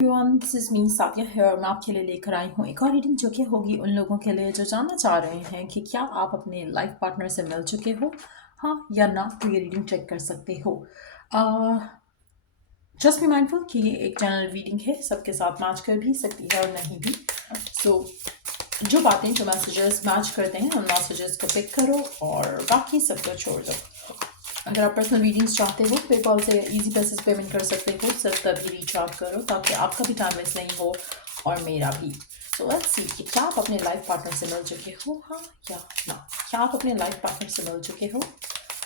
Everyone, this is me Sadia है और मैं आपके लिए लेकर आई हूँ एक और रीडिंग जो कि होगी उन लोगों के लिए जो जानना चाह रहे हैं कि क्या आप अपने लाइफ पार्टनर से मिल चुके हो, हाँ या ना। तो ये रीडिंग चेक कर सकते हो। जस्ट बी माइंडफुल कि ये एक जनरल रीडिंग है, सबके साथ मैच कर भी सकती है और नहीं भी। सो जो बातें जो मैसेजेस मैच करते हैं उन मैसेजेस को पिक करो और बाकी सबको छोड़ दो। अगर आप पर्सनल रीडिंग्स चाहते हो पेपॉल से इजी पैसेज पेमेंट कर सकते हो, सिर्फ तभी रीच आउट करो ताकि आपका भी टाइम वेस्ट नहीं हो और मेरा भी। तो लेट्स सी कि क्या आप अपने लाइफ पार्टनर से मिल चुके हो, हाँ या ना। क्या आप अपने लाइफ पार्टनर से मिल चुके हो,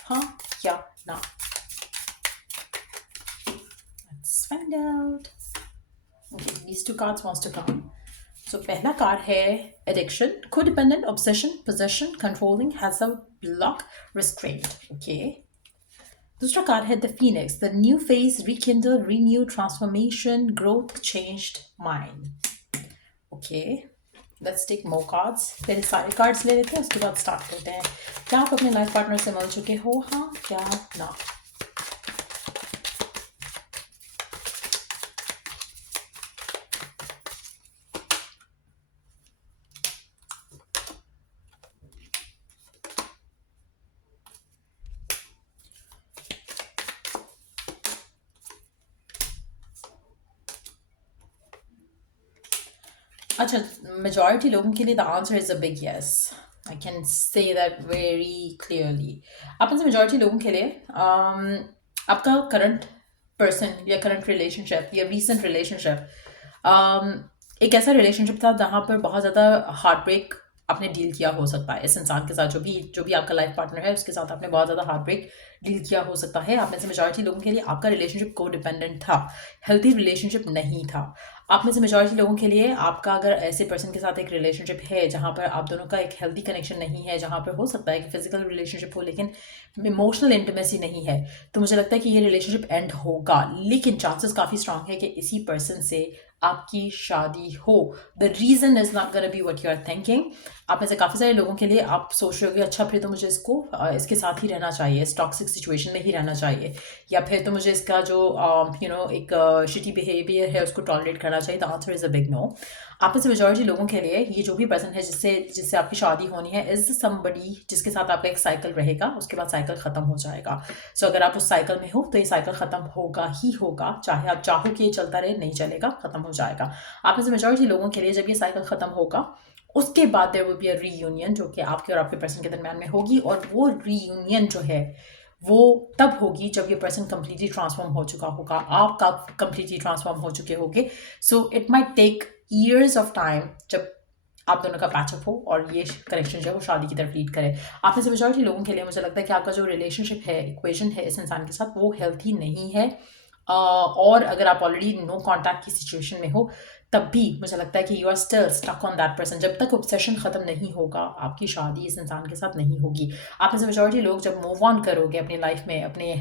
हाँ या ना। Let's find out. Okay, these two cards wants to come. So पहला कार्ड है addiction, codependent, obsession, possession, controlling, has a block, restraint. Okay, दूसरा कार्ड है the phoenix, the new face, rekindle, renew, transformation, growth, changed mind. Okay, let's take more cards. पहले सारे cards ले लेते हैं, उसके बाद स्टार्ट करते हैं। क्या आप अपने लाइफ पार्टनर से मिल चुके हो, हाँ क्या ना। अच्छा, मेजॉरिटी लोगों के लिए the answer is a big yes. I can say that very clearly. आप में से मेजॉरिटी लोगों के लिए आपका करंट पर्सन या करंट रिलेशनशिप या रीसेंट रिलेशनशिप एक ऐसा रिलेशनशिप था जहाँ पर बहुत ज़्यादा हार्ट ब्रेक आपने डील किया हो सकता है। इस इंसान के साथ जो भी आपका लाइफ पार्टनर है उसके साथ आपने बहुत ज़्यादा हार्ट ब्रेक डील किया हो सकता है। आप में से मेजॉरिटी लोगों के लिए आपका रिलेशनशिप को डिपेंडेंट था, हेल्थी रिलेशनशिप नहीं था। आप में से मेजॉरिटी लोगों के लिए आपका अगर ऐसे पर्सन के साथ एक रिलेशनशिप है जहाँ पर आप दोनों का एक हेल्दी कनेक्शन नहीं है, जहाँ पर हो सकता है कि फिजिकल रिलेशनशिप हो लेकिन इमोशनल इंटीमेसी नहीं है, तो मुझे लगता है कि ये रिलेशनशिप एंड होगा। लेकिन चांसेस काफ़ी स्ट्रांग है कि इसी पर्सन से आपकी शादी हो। The reason is not gonna be what you are thinking. आप में से काफ़ी सारे लोगों के लिए आप सोच रहे हो कि अच्छा फिर तो मुझे इसके साथ ही रहना चाहिए, इस टॉक्सिक सिचुएशन में ही रहना चाहिए, या फिर तो मुझे इसका जो एक शिटी बिहेवियर है उसको टॉलरेट करना चाहिए। The answer is a big no. आप में से मेजॉरिटी लोगों के लिए ये जो भी पर्सन है जिससे जिससे आपकी शादी होनी है इज समबडी जिसके साथ आपका एक साइकिल रहेगा, उसके बाद साइकिल ख़त्म हो जाएगा। सो अगर आप उस साइकिल में हो तो ये साइकिल ख़त्म होगा ही होगा, चाहे आप चाहो कि ये चलता रहे, नहीं चलेगा, ख़त्म हो जाएगा। आप में से मेजॉरिटी लोगों के लिए जब ये साइकिल ख़त्म होगा उसके बाद there will be a reunion जो कि आपके और आपके पर्सन के दरमियान में होगी, और वो रीयूनियन जो है वो तब होगी जब ये पर्सन कंप्लीटली ट्रांसफॉर्म हो चुका होगा, आप कंप्लीटली ट्रांसफॉर्म हो चुके होगे। So it might take years of time जब आप दोनों का पैचअप हो और ये कनेक्शन जो है वो शादी की तरफ लीड करे। आप में से मेजॉरिटी लोगों के लिए मुझे लगता है कि आपका जो रिलेशनशिप है, इक्वेशन है इस इंसान के साथ, वो हेल्थी नहीं है। और अगर आप ऑलरेडी नो कॉन्टैक्ट की सिचुएशन में हो तब भी मुझे लगता है कि you are still stuck on that person. जब तक ऑब्सेशन ख़त्म नहीं होगा आपकी शादी इस इंसान के साथ नहीं होगी। आप में से मेजॉरिटी लोग जब मूव ऑन करोगे अपनी लाइफ में, अपने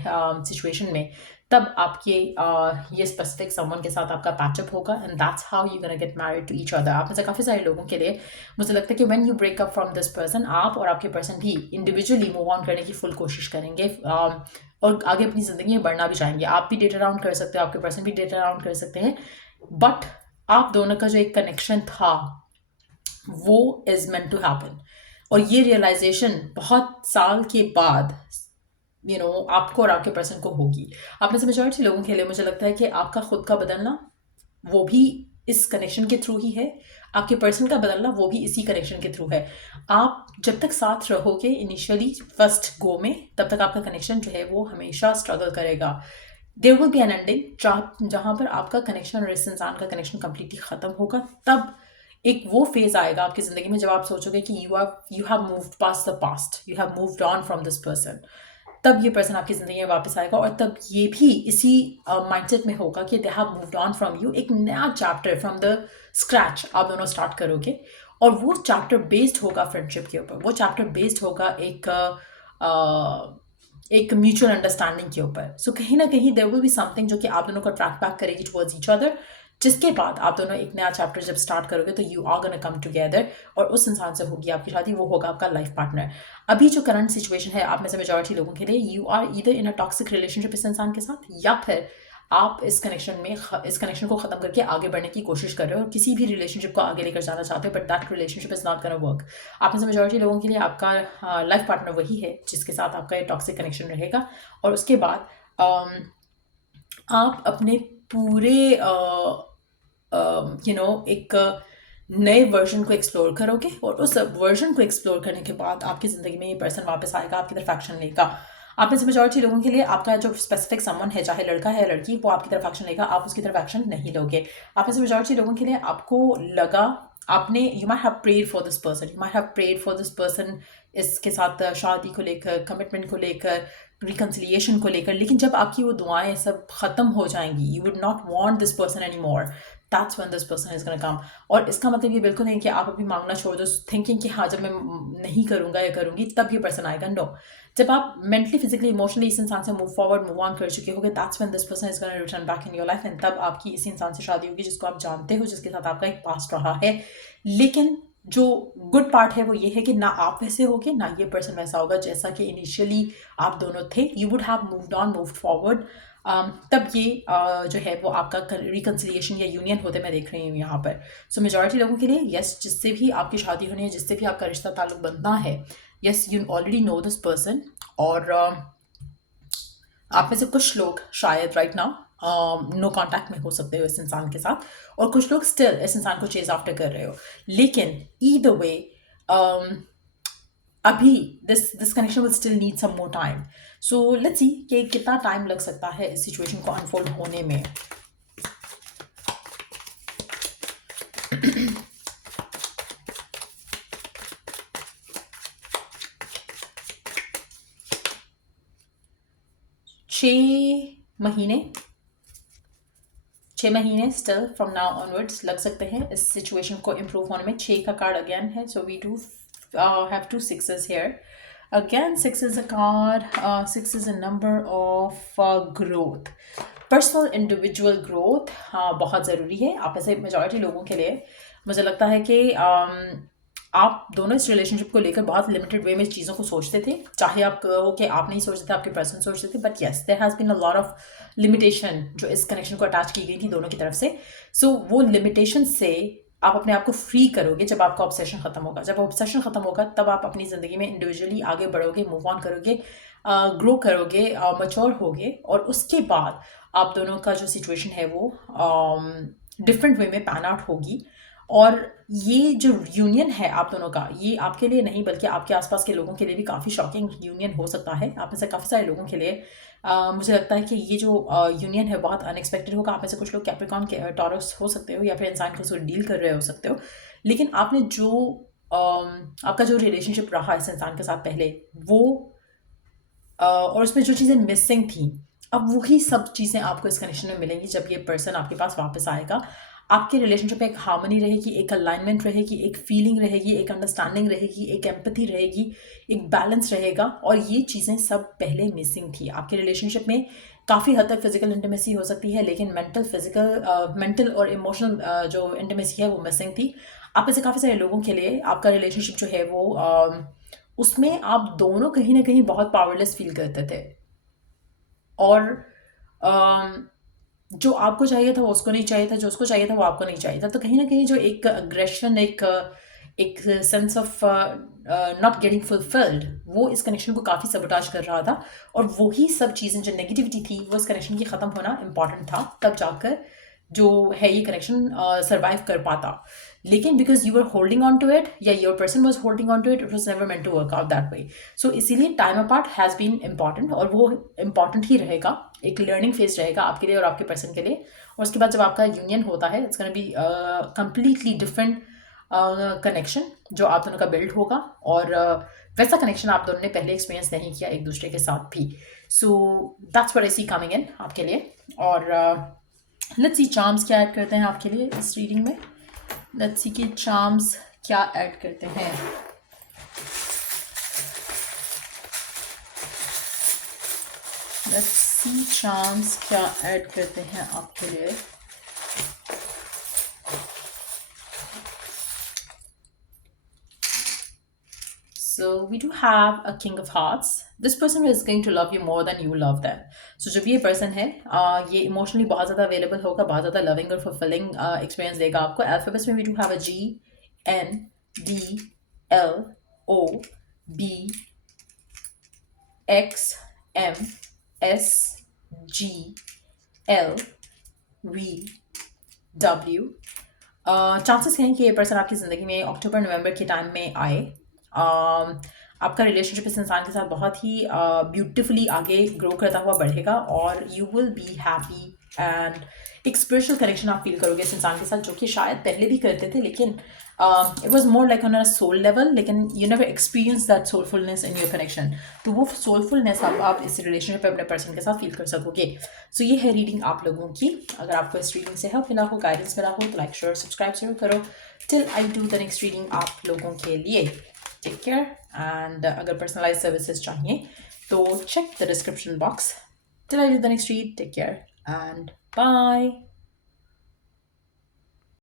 सिचुएशन में, तब आपके ये स्पेसिफिक समवन के साथ आपका पैचअप होगा and that's how you gonna get married to each other. आप में से काफ़ी सारे लोगों के लिए मुझे लगता है कि when you break up from this person, आप और आपके पर्सन भी इंडिविजुअली मूव ऑन करने की फुल कोशिश करेंगे और आगे अपनी ज़िंदगी में बढ़ना भी चाहेंगे। आप भी डेट अराउंड कर सकते हो, आपके पर्सन भी डेट अराउंड कर सकते हैं, बट आप दोनों का जो एक कनेक्शन था वो इज मेंट टू हैपन। और ये रियलाइजेशन बहुत साल के बाद आपको और आपके पर्सन को होगी। आप में से मेजॉरिटी लोगों के लिए मुझे लगता है कि आपका खुद का बदलना वो भी इस कनेक्शन के थ्रू ही है, आपके पर्सन का बदलना वो भी इसी कनेक्शन के थ्रू है। आप जब तक साथ रहोगे इनिशियली फर्स्ट गो में, तब तक आपका कनेक्शन जो है वो हमेशा स्ट्रगल करेगा। There will be an ending जहाँ पर आपका कनेक्शन और इस इंसान का कनेक्शन कंप्लीटली ख़त्म होगा। तब एक वो फेज आएगा आपकी ज़िंदगी में जब आप सोचोगे कि you have moved past the past, you have moved on from this person. तब ये पर्सन आपकी ज़िंदगी में वापस आएगा और तब ये भी इसी माइंडसेट में होगा कि they have moved on from you. एक नया चैप्टर फ्रॉम द स्क्रैच आप दोनों स्टार्ट करोगे और वो चैप्टर बेस्ड होगा फ्रेंडशिप के ऊपर, वो चैप्टर बेस्ड होगा एक म्यूचुअल अंडरस्टैंडिंग के ऊपर। सो कहीं ना कहीं देयर विल बी समथिंग जो कि आप दोनों को ट्रैक बैक करेगी टुवर्ड्स ईच अदर, जिसके बाद आप दोनों एक नया चैप्टर जब स्टार्ट करोगे तो you are gonna come together और उस इंसान से होगी आपकी शादी, वो होगा आपका लाइफ पार्टनर। अभी जो करंट सिचुएशन है आप में से मेजॉरिटी लोगों के लिए, you are either in a toxic relationship इस इंसान के साथ, या फिर आप इस कनेक्शन को ख़त्म करके आगे बढ़ने की कोशिश कर रहे हो और किसी भी रिलेशनशिप को आगे लेकर जाना चाहते हो, but that relationship is not gonna work. आप में से मेजॉरिटी लोगों के लिए आपका लाइफ पार्टनर वही है जिसके साथ आपका ये टॉक्सिक कनेक्शन रहेगा। और उसके बाद आप अपने पूरे एक नए वर्जन को एक्सप्लोर करोगे और उस वर्जन को एक्सप्लोर करने के बाद आपकी ज़िंदगी में ये पर्सन वापस आएगा, आपकी तरफ एक्शन लेगा। आप में से मेजॉरिटी लोगों के लिए आपका जो स्पेसिफिक समवन है, चाहे लड़का है या लड़की, वो आपकी तरफ एक्शन लेगा, आप उसकी तरफ एक्शन नहीं लोगे। आप में से मेजॉरिटी लोगों के लिए आपको लगा, आपने you might have prayed for this person, you might have prayed for this person, इसके साथ शादी को लेकर, कमिटमेंट को लेकर, रिकन्सिलिएशन को लेकर, लेकिन जब आपकी वो दुआएं सब ख़त्म हो जाएंगी, you would not want this person any more, that's when this person is gonna come. और इसका मतलब ये बिल्कुल नहीं कि आप अभी मांगना छोड़ दो थिंकिंग कि हाँ जब मैं नहीं करूँगा या करूँगी तब ये पर्सन आएगा। नो, जब आप मेंटली, फिजिकली, इमोशनली इस इंसान से मूव फॉरवर्ड, मूव ऑन कर चुके होगे, that's when this person is gonna return back in your life, and तब आपकी इसी इंसान से शादी होगी जिसको आप जानते हो, जिसके साथ आपका एक पास्ट रहा है। लेकिन जो गुड पार्ट है वो ये है कि ना आप वैसे होगे ना ये पर्सन वैसा होगा जैसा कि इनिशियली आप दोनों थे। You would have moved on, moved forward. तब ये जो है वो आपका रिकन्सिलिएशन या यूनियन होते मैं देख रही हूँ यहाँ पर। सो मेजॉरिटी लोगों के लिए यस, जिससे भी आपकी शादी होनी है, जिससे भी आपका रिश्ता ताल्लुक बनना है, yes you already know this person. और आप में से कुछ लोग शायद राइट नाउ नो कांटेक्ट में हो सकते हो इस इंसान के साथ, और कुछ लोग स्टिल इस इंसान को चेज आफ्टर कर रहे हो। लेकिन ईदर वे अभी this connection will still need some more time. So let's see कि कितना टाइम लग सकता है इस सिचुएशन को अनफोल्ड होने में। छः महीने स्टिल फ्रॉम नाउ ऑनवर्ड्स लग सकते हैं इस सिचुएशन को इम्प्रूव होने में। 6 का कार्ड अगेन है, so we do have 2 6s here. Again, 6 is a card. 6 is a number of growth. Personal individual growth बहुत ज़रूरी है। आप ऐसे मेजॉरिटी लोगों के लिए मुझे लगता है कि आप दोनों इस रिलेशनशिप को लेकर बहुत लिमिटेड वे में चीज़ों को सोचते थे, चाहे आप कहो कि आप नहीं सोचते थे, आपके पर्सन सोचते थे, but yes there has been a lot of limitation जो इस कनेक्शन को अटैच की गई थी दोनों की तरफ से। सो वो लिमिटेशन से आप अपने आप को फ्री करोगे जब आपका ऑब्सेशन ख़त्म होगा। जब ऑब्सेशन ख़त्म होगा तब आप अपनी ज़िंदगी में इंडिविजुअली आगे बढ़ोगे, मूव ऑन करोगे, ग्रो करोगे, मच्योर होगे, और उसके बाद आप दोनों का जो सिचुएशन है वो डिफरेंट वे में पैन आउट होगी। और ये जो यूनियन है आप दोनों का, ये आपके लिए नहीं बल्कि आपके आसपास के लोगों के लिए भी काफ़ी शॉकिंग यूनियन हो सकता है। आप में से काफ़ी सारे लोगों के लिए मुझे लगता है कि ये जो यूनियन है बहुत अनएक्सपेक्टेड होगा। आप में से कुछ लोग कैप्रिकॉर्न के टॉरस हो सकते हो या फिर इंसान को डील कर रहे हो सकते हो, लेकिन आपने जो आपका जो रिलेशनशिप रहा इस इंसान के साथ पहले वो और उसमें जो चीज़ें मिसिंग थी, अब वही सब चीज़ें आपको इस कनेक्शन में मिलेंगी जब ये पर्सन आपके पास वापस आएगा। आपके रिलेशनशिप में एक हार्मनी रहेगी, एक अलाइनमेंट रहेगी, एक फीलिंग रहेगी, एक अंडरस्टैंडिंग रहेगी, एक एम्पैथी रहेगी, एक बैलेंस रहेगा, और ये चीज़ें सब पहले मिसिंग थी आपके रिलेशनशिप में। काफ़ी हद तक फिजिकल इंटीमेसी हो सकती है, लेकिन मेंटल और इमोशनल जो इंटीमेसी है वो मिसिंग थी। आप में से काफ़ी सारे लोगों के लिए आपका रिलेशनशिप जो है वो उसमें आप दोनों कहीं ना कहीं बहुत पावरलेस फील करते थे, और जो आपको चाहिए था वो उसको नहीं चाहिए था, जो उसको चाहिए था वो आपको नहीं चाहिए था। तो कहीं ना कहीं जो एक अग्रेशन, एक sense of not getting fulfilled, वो इस कनेक्शन को काफ़ी सबोटाज कर रहा था। और वही सब चीज़ें जो नेगेटिविटी थी वो इस कनेक्शन की ख़त्म होना इम्पॉर्टेंट था, तब जाकर जो है ये कनेक्शन सर्वाइव कर पाता। लेकिन because you are holding on to it या your person was holding on to it, it was never meant to work out that way. So इसीलिए time apart has been important, और वो important ही रहेगा। एक learning phase रहेगा आपके लिए और आपके पर्सन के लिए। और उसके बाद जब आपका यूनियन होता है, it's gonna be completely different connection जो आप दोनों का बिल्ड होगा, और वैसा कनेक्शन आप दोनों ने पहले एक्सपीरियंस नहीं किया एक दूसरे के साथ भी। So that's what I see coming in आपके लिए। और लेट्स सी चार्म्स क्या ऐड करते हैं आपके लिए इस रीडिंग में। लेट्स सी कि चार्म्स क्या ऐड करते हैं। लेट्स सी चार्म्स क्या ऐड करते हैं आपके लिए। So we do have a king of hearts. This person is going to love you more than you love them. So जब ये person है ये इमोशनली बहुत ज़्यादा अवेलेबल होगा, बहुत ज़्यादा लविंग और फुलफिलिंग एक्सपीरियंस देगा आपको. अल्फाबेट्स में we do have a G, N, D, L, O, B, X, M, S, G, L, V, W. Chances हैं कि ये पर्सन आपकी ज़िंदगी में अक्टूबर नवंबर के टाइम में आए. आपका रिलेशनशिप इस इंसान के साथ बहुत ही ब्यूटिफुली आगे ग्रो करता हुआ बढ़ेगा और you will be happy and एक स्पिरिचुअल कनेक्शन आप फील करोगे इस इंसान के साथ, जो कि शायद पहले भी करते थे, लेकिन it was more like on a soul level, लेकिन you never experience that soulfulness in your connection. तो वो सोलफुलनेस आप इस रिलेशनशिप में अपने पर्सन के साथ फील कर सकोगे. सो ये है रीडिंग आप लोगों की. अगर आपको इस रीडिंग से हेल्प मिला हो, गाइडेंस मिला हो, तो लाइक शेयर सब्सक्राइब जरूर करो. Till I do the next reading आप लोगों के लिए, टेक केयर. एंड अगर पर्सनलाइज सर्विसेज चाहिए तो check the description box. Till I do the next read, take care and bye.